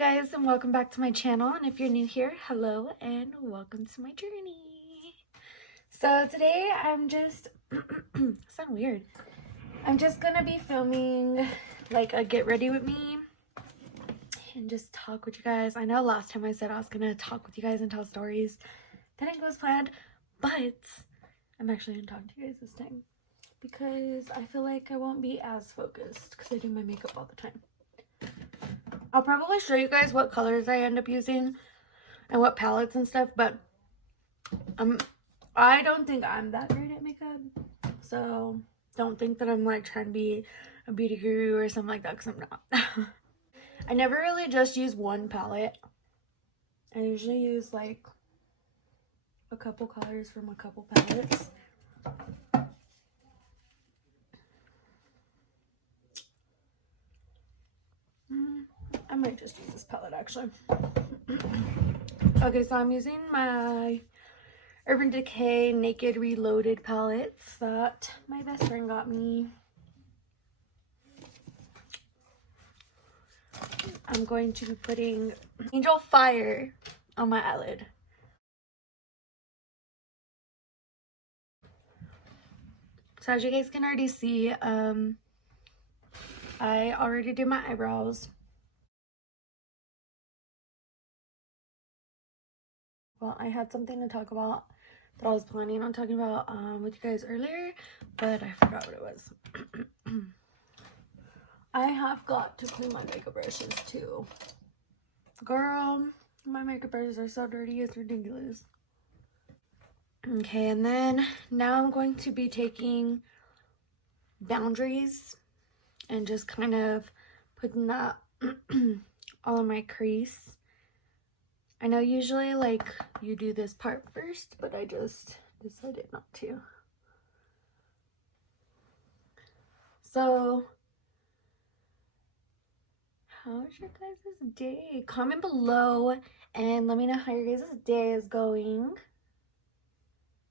guys, and welcome back to my channel. And if you're new here, hello and welcome to my journey. So today I'm just sound weird. I'm just gonna be filming like a get ready with me and just talk with you guys. I know last time I said I was gonna talk with you guys and tell stories. Didn't go as planned, but I'm actually gonna talk to you guys this time because I feel like I won't be as focused because I do my makeup all the time. I'll probably show you guys what colors I end up using and what palettes and stuff, but I don't think I'm that great at makeup, so don't think that I'm like trying to be a beauty guru or something like that, because I'm not. I never really just use one palette. I usually use like a couple colors from a couple palettes. I might just use this palette actually. Okay, so I'm using my Urban Decay Naked Reloaded palettes that my best friend got me. I'm going to be putting Angel Fire on my eyelid. So as you guys can already see, I already did my eyebrows. Well, I had something to talk about that I was planning on talking about with you guys earlier, but I forgot what it was. I have got to clean my makeup brushes too. Girl, my makeup brushes are so dirty, it's ridiculous. Okay, and then now I'm going to be taking Boundaries and just kind of putting that all in my crease. I know usually like you do this part first, but I just decided not to. So how's your guys' day? Comment below and let me know how your guys' day is going.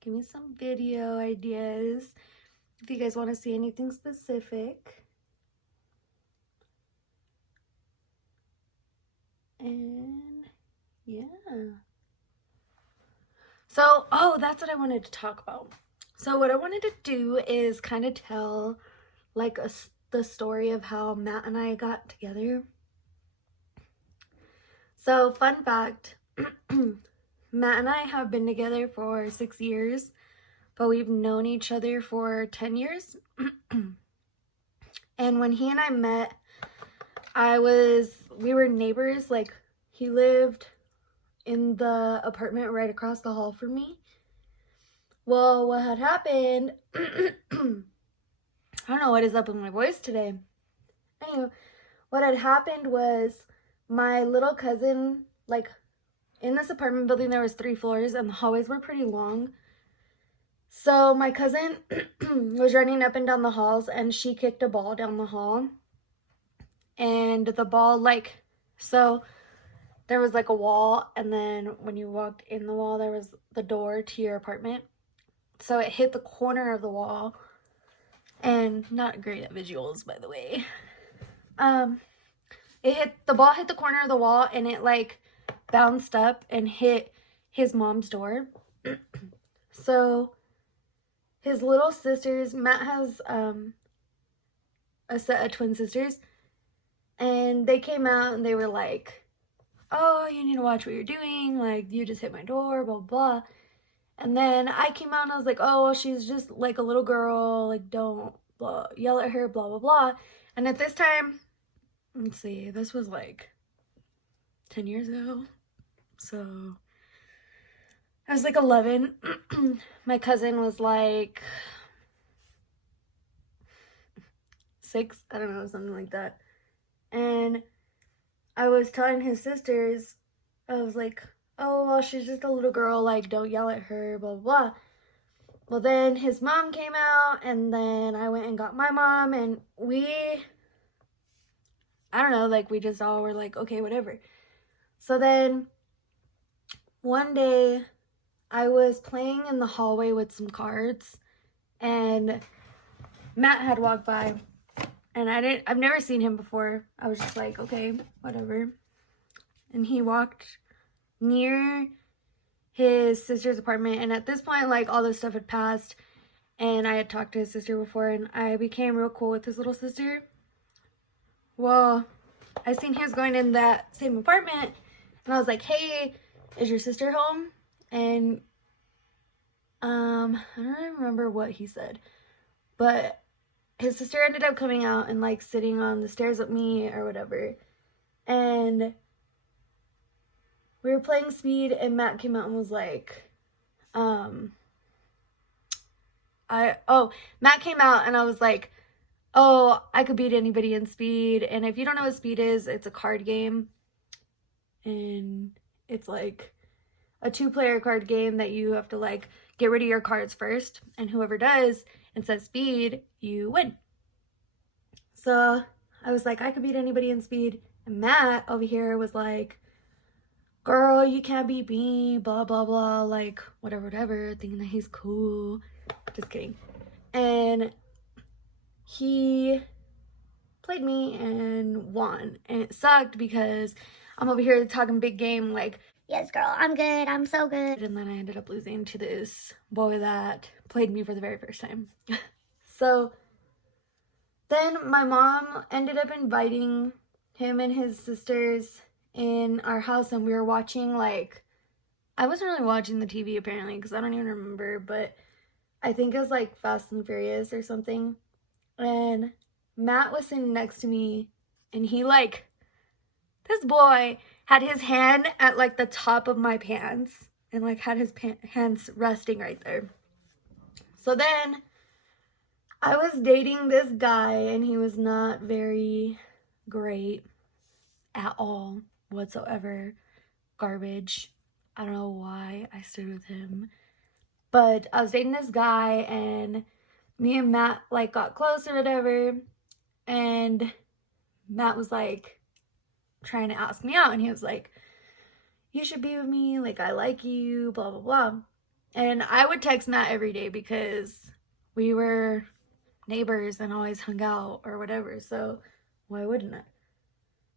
Give me some video ideas if you guys want to see anything specific. And yeah. So, oh, that's what I wanted to talk about. So what I wanted to do is kind of tell like the story of how Matt and I got together. So fun fact, Matt and I have been together for 6 years, but we've known each other for 10 years. And when he and I met, we were neighbors. Like, he lived in the apartment right across the hall from me. Well, what had happened, I don't know what is up with my voice today. Anyway, what had happened was my little cousin, like, in this apartment building, there was 3 floors and the hallways were pretty long. So my cousin was running up and down the halls and she kicked a ball down the hall. And the ball, like, so there was like a wall, and then when you walked in the wall, there was the door to your apartment. So it hit the corner of the wall, and not great at visuals, by the way. The ball hit the corner of the wall, and it like bounced up and hit his mom's door. So his little sisters, Matt has a set of twin sisters, and they came out and they were like, oh, you need to watch what you're doing, like, you just hit my door, blah, blah. And then I came out and I was like, oh, well, she's just like a little girl, like, don't yell at her, blah, blah, blah. And at this time, let's see, this was like 10 years ago, so I was like 11. My cousin was like 6, I don't know, something like that. And I was telling his sisters, I was like, oh, well, she's just a little girl, like, don't yell at her, blah, blah, blah. Well, then his mom came out, and then I went and got my mom, and I don't know, like, we just all were like, okay, whatever. So then one day I was playing in the hallway with some cards, and Matt had walked by, and I've never seen him before. I was just like, okay, whatever. and he walked near his sister's apartment. And at this point, like, all this stuff had passed, and I had talked to his sister before, and I became real cool with his little sister. Well, I seen he was going in that same apartment, and I was like, hey, is your sister home? And I don't even remember what he said, but his sister ended up coming out and like sitting on the stairs with me or whatever. And we were playing Speed, and Matt came out and was like, Matt came out, and I was like, oh, I could beat anybody in Speed. And if you don't know what Speed is, it's a card game. And it's like a 2-player card game that you have to like get rid of your cards first. And whoever does and says Speed, you win. So I was like, I could beat anybody in Speed. And Matt over here was like, girl, you can't beat me, blah, blah, blah. Like, whatever, thinking that he's cool. Just kidding. And he played me and won. And it sucked because I'm over here talking big game like, yes, girl, I'm good, I'm so good. And then I ended up losing to this boy that played me for the very first time. So then my mom ended up inviting him and his sisters in our house, and we were watching, like, I wasn't really watching the TV apparently because I don't even remember, but I think it was like Fast and Furious or something. And Matt was sitting next to me, and he, like, this boy had his hand at like the top of my pants and like had his hands resting right there. So then I was dating this guy, and he was not very great at all whatsoever. Garbage. I don't know why I stood with him, but I was dating this guy, and me and Matt like got close or whatever, and Matt was like trying to ask me out, and he was like, you should be with me, like, I like you, blah blah blah. And I would text Matt every day because we were neighbors and always hung out or whatever, so why wouldn't I?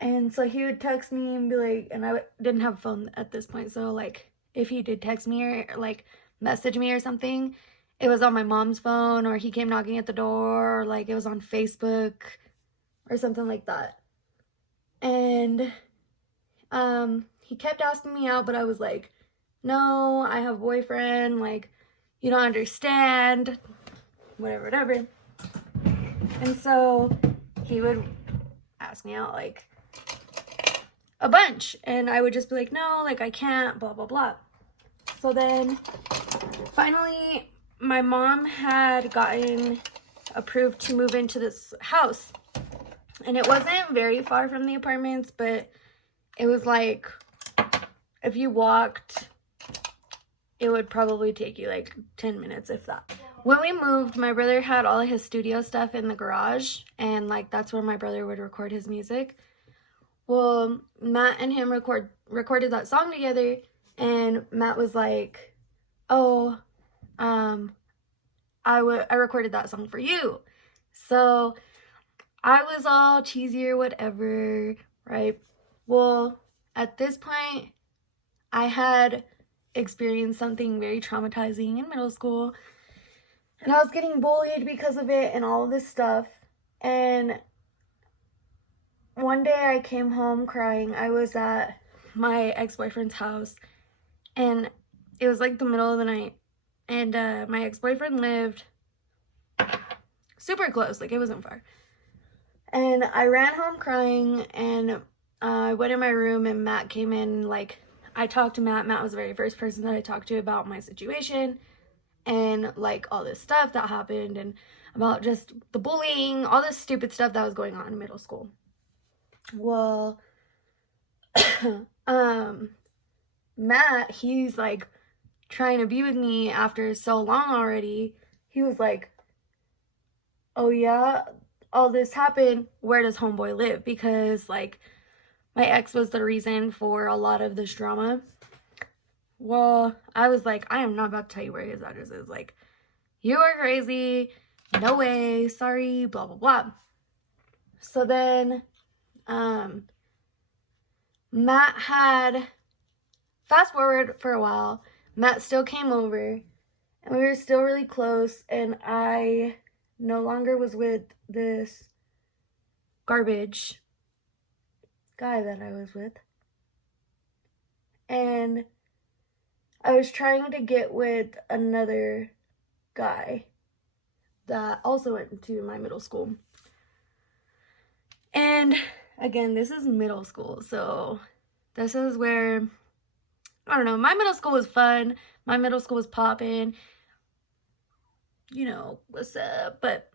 And so he would text me and be like, and I didn't have a phone at this point, so like if he did text me or like message me or something, it was on my mom's phone, or he came knocking at the door, or like it was on Facebook or something like that. And he kept asking me out, but I was like, no, I have a boyfriend, like, you don't understand, whatever. And so he would ask me out like a bunch, and I would just be like, no, like, I can't, blah blah blah. So then finally my mom had gotten approved to move into this house, and it wasn't very far from the apartments, but it was like, if you walked, it would probably take you like 10 minutes, if that. When we moved, my brother had all of his studio stuff in the garage, and like that's where my brother would record his music. Well, Matt and him recorded that song together, and Matt was like, oh, I recorded that song for you. So I was all cheesy or whatever, right? Well, at this point, I had experienced something very traumatizing in middle school, and I was getting bullied because of it and all of this stuff. And one day I came home crying. I was at my ex-boyfriend's house, and it was like the middle of the night, and my ex-boyfriend lived super close, like it wasn't far. And I ran home crying, and I went in my room, and Matt came in. Like, I talked to Matt. Matt was the very first person that I talked to about my situation and like all this stuff that happened, and about just the bullying, all this stupid stuff that was going on in middle school. Well, Matt, he's like trying to be with me after so long already. He was like, oh yeah, all this happened, where does homeboy live? Because like my ex was the reason for a lot of this drama. Well, I was like, I am not about to tell you where his address is. Like, you are crazy, no way, sorry, blah blah blah. So then Matt had, fast forward for a while, Matt still came over, and we were still really close, and I no longer was with this garbage guy that I was with. And I was trying to get with another guy that also went to my middle school. And again, this is middle school, so this is where, I don't know, my middle school was fun. My middle school was popping. You know, what's up? But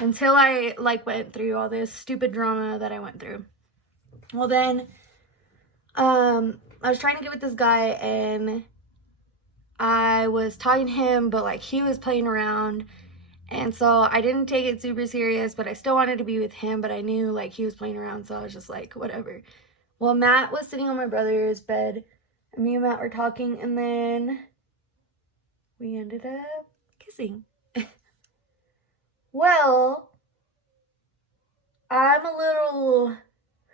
until I, like, went through all this stupid drama that I went through. Well, then, I was trying to get with this guy, and I was talking to him, but, like, he was playing around. And so I didn't take it super serious, but I still wanted to be with him, but I knew, like, he was playing around, so I was just like, whatever. Well, Matt was sitting on my brother's bed, and me and Matt were talking, and then we ended up kissing. Well, I'm a little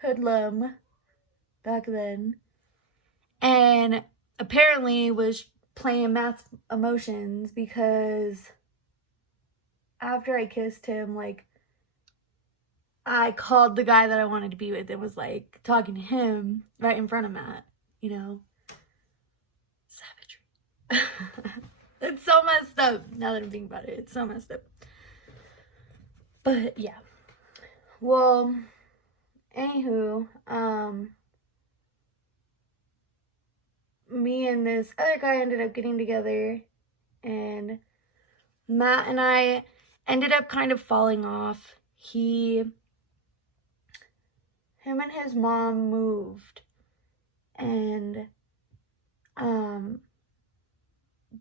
hoodlum back then, and apparently was playing Matt's emotions, because after I kissed him, like, I called the guy that I wanted to be with and was, like, talking to him right in front of Matt, you know? Savagery. It's so messed up, now that I'm thinking about it. It's so messed up. But, yeah. Well, anywho, me and this other guy ended up getting together, and Matt and I ended up kind of falling off. Him and his mom moved, and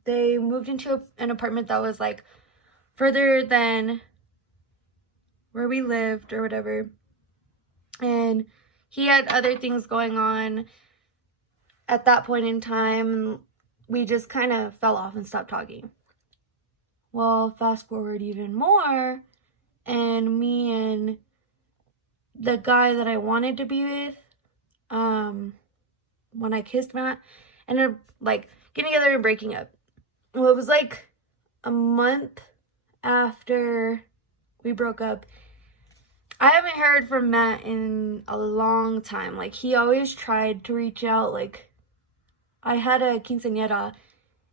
they moved into an apartment that was, like, further than where we lived or whatever, and he had other things going on at that point in time. We just kind of fell off and stopped talking. Well, fast forward even more, and me and the guy that I wanted to be with, when I kissed Matt, ended up, like, getting together and breaking up. Well, it was like a month after we broke up. I haven't heard from Matt in a long time. Like, he always tried to reach out. Like, I had a quinceañera,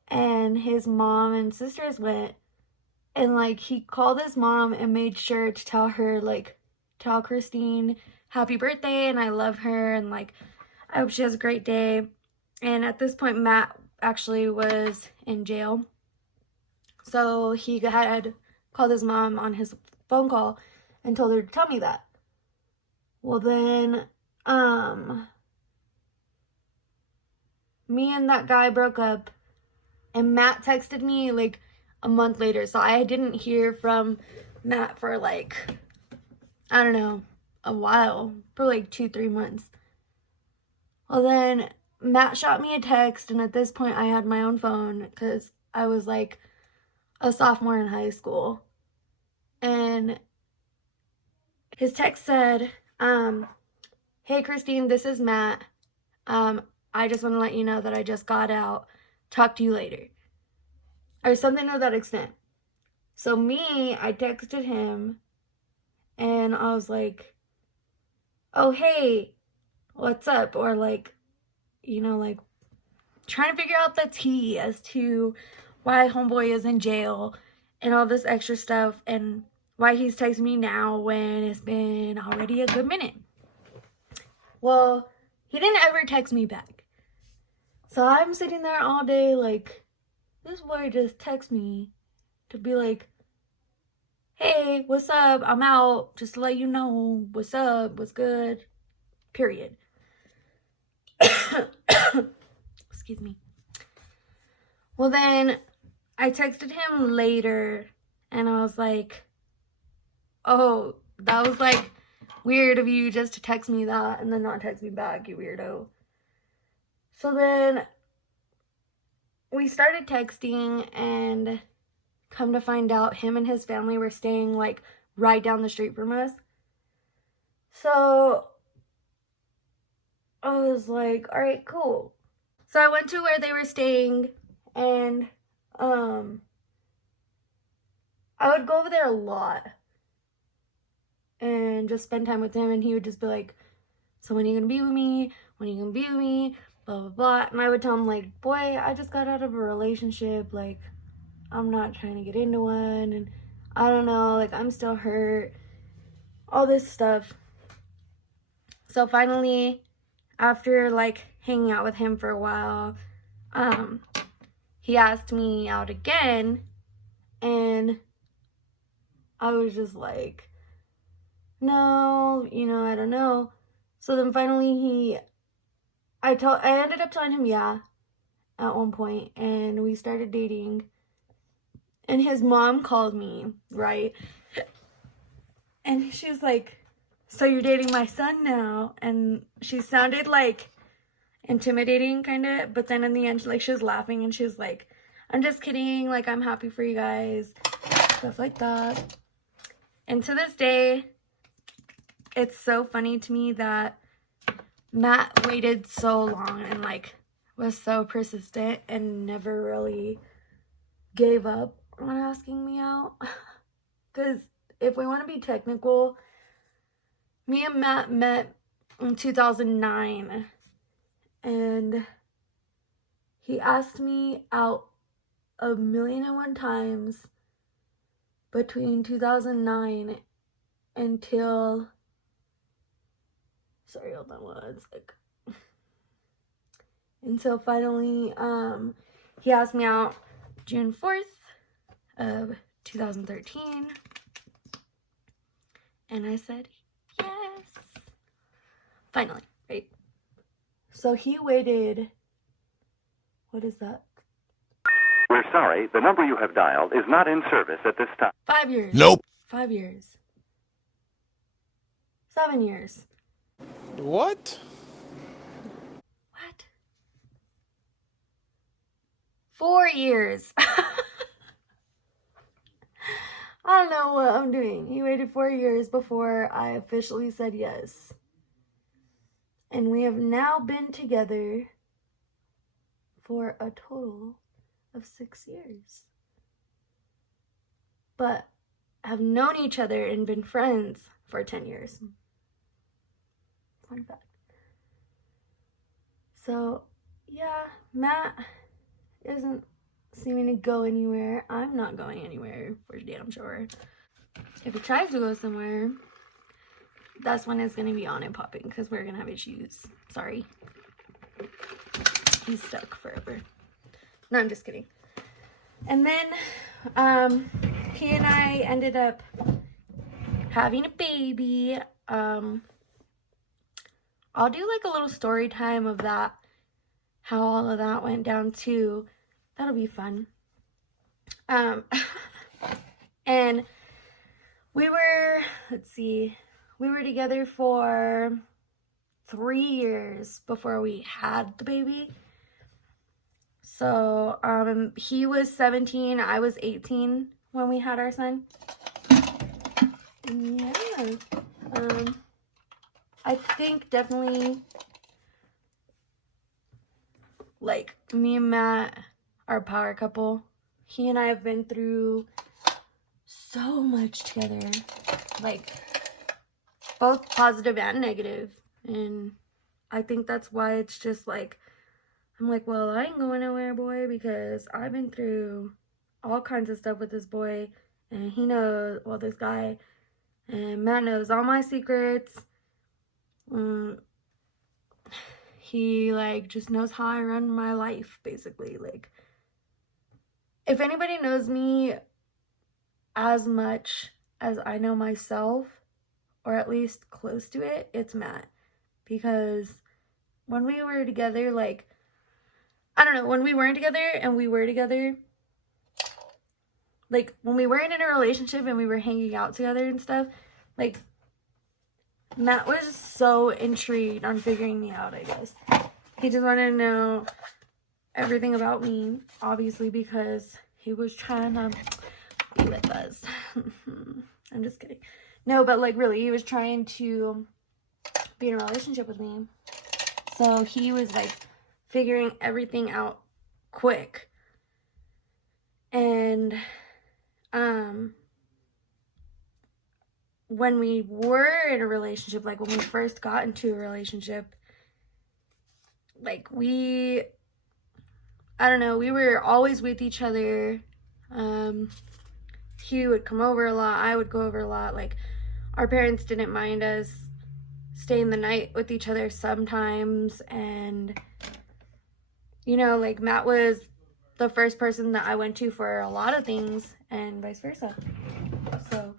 and his mom and sisters went, and, like, he called his mom and made sure to tell her, like, tell Christine happy birthday, and I love her, and, like, I hope she has a great day. And at this point, Matt actually was in jail, so he had called his mom on his phone call and told her to tell me that. Well, then, me and that guy broke up, and Matt texted me, like, a month later, so I didn't hear from Matt for, like, I don't know, a while, for like 2-3 months. Well, then Matt shot me a text, and at this point I had my own phone, because I was, like, a sophomore in high school, and his text said, hey Christine, this is Matt, I just want to let you know that I just got out, talk to you later, or something to that extent. So I texted him, and I was like, oh, hey, what's up? Or, like, you know, like, trying to figure out the tea as to why homeboy is in jail and all this extra stuff, and why he's texting me now when it's been already a good minute. Well, he didn't ever text me back. So I'm sitting there all day like, this boy just texted me to be like, hey, what's up? I'm out. Just to let you know what's up, what's good, period. Excuse me. Well, then I texted him later, and I was like, oh, that was, like, weird of you just to text me that and then not text me back, you weirdo. So then we started texting, and come to find out, him and his family were staying, like, right down the street from us. So I was like, all right, cool. So I went to where they were staying, and I would go over there a lot and just spend time with him, and he would just be like, so when are you gonna be with me? When are you gonna be with me? Blah, blah, blah. And I would tell him, like, boy, I just got out of a relationship. Like, I'm not trying to get into one. And I don't know, like, I'm still hurt. All this stuff. So finally, after, like, hanging out with him for a while, he asked me out again. And I was just like, no, I don't know. So then finally I ended up telling him yeah at one point, and we started dating. And his mom called me, right? And she was like, so you're dating my son now? And she sounded like intimidating kind of, but then in the end, like, she was laughing and she was like, I'm just kidding, like, I'm happy for you guys, stuff like that. And to this day, it's so funny to me that Matt waited so long and, like, was so persistent and never really gave up on asking me out. Because if we want to be technical, me and Matt met in 2009, and he asked me out 1,000,001 times between 2009 until, sorry, hold on one sec. Until finally, he asked me out June 4th of 2013, and I said yes. Finally, right? So he waited, what is that? We're sorry, the number you have dialed is not in service at this time. 5 years. Nope. 5 years. 7 years. What? What? 4 years. I don't know what I'm doing. He waited 4 years before I officially said yes. And we have now been together for a total of 6 years. But have known each other and been friends for 10 years. Fun fact. So, yeah, Matt isn't seeming to go anywhere. I'm not going anywhere, for damn sure. If he tries to go somewhere, that's when it's gonna be on and popping, because we're gonna have issues. Sorry. He's stuck forever. No, I'm just kidding. And then, he and I ended up having a baby. I'll do like a little story time of that, how all of that went down too. That'll be fun. And we were together for 3 years before we had the baby. So, he was 17, I was 18 when we had our son. Yeah. I think definitely, like, me and Matt are a power couple. He and I have been through so much together, like, both positive and negative. And I think that's why it's just like, I'm like, well, I ain't going nowhere, boy, because I've been through all kinds of stuff with this boy, and he knows, well, this guy, and Matt knows all my secrets. He, like, just knows how I run my life, basically. Like, if anybody knows me as much as I know myself, or at least close to it, it's Matt. Because when we were together, like, I don't know, when we weren't together and we were together, like, when we weren't in a relationship and we were hanging out together and stuff, like, Matt was so intrigued on figuring me out, I guess. He just wanted to know everything about me, obviously, because he was trying to be with us. I'm just kidding. No, but, like, really, he was trying to be in a relationship with me. So he was like figuring everything out quick. And when we were in a relationship, like when we first got into a relationship, like I don't know, we were always with each other. He would come over a lot, I would go over a lot. Like, our parents didn't mind us staying the night with each other sometimes. And, you know, like, Matt was the first person that I went to for a lot of things, and vice versa. So,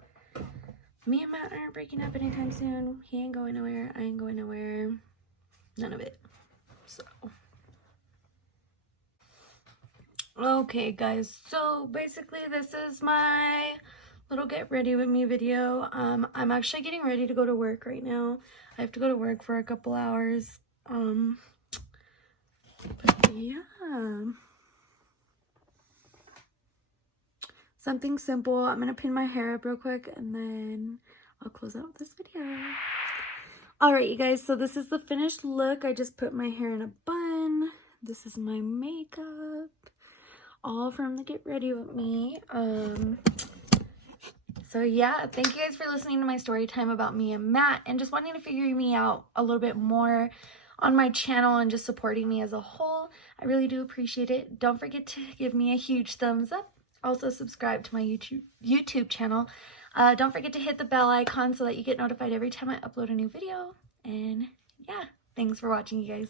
me and Matt aren't breaking up anytime soon. He ain't going nowhere, I ain't going nowhere. None of it. So, okay guys, so basically this is my little get ready with me video. I'm actually getting ready to go to work right now. I have to go to work for a couple hours. But yeah, something simple. I'm gonna pin my hair up real quick and then I'll close out this video. Alright you guys, so this is the finished look. I just put my hair in a bun. This is my makeup, all from the Get Ready With Me. So yeah, thank you guys for listening to my story time about me and Matt, and just wanting to figure me out a little bit more on my channel and just supporting me as a whole. I really do appreciate it. Don't forget to give me a huge thumbs up. Also subscribe to my YouTube channel. Don't forget to hit the bell icon so that you get notified every time I upload a new video. And yeah, thanks for watching you guys.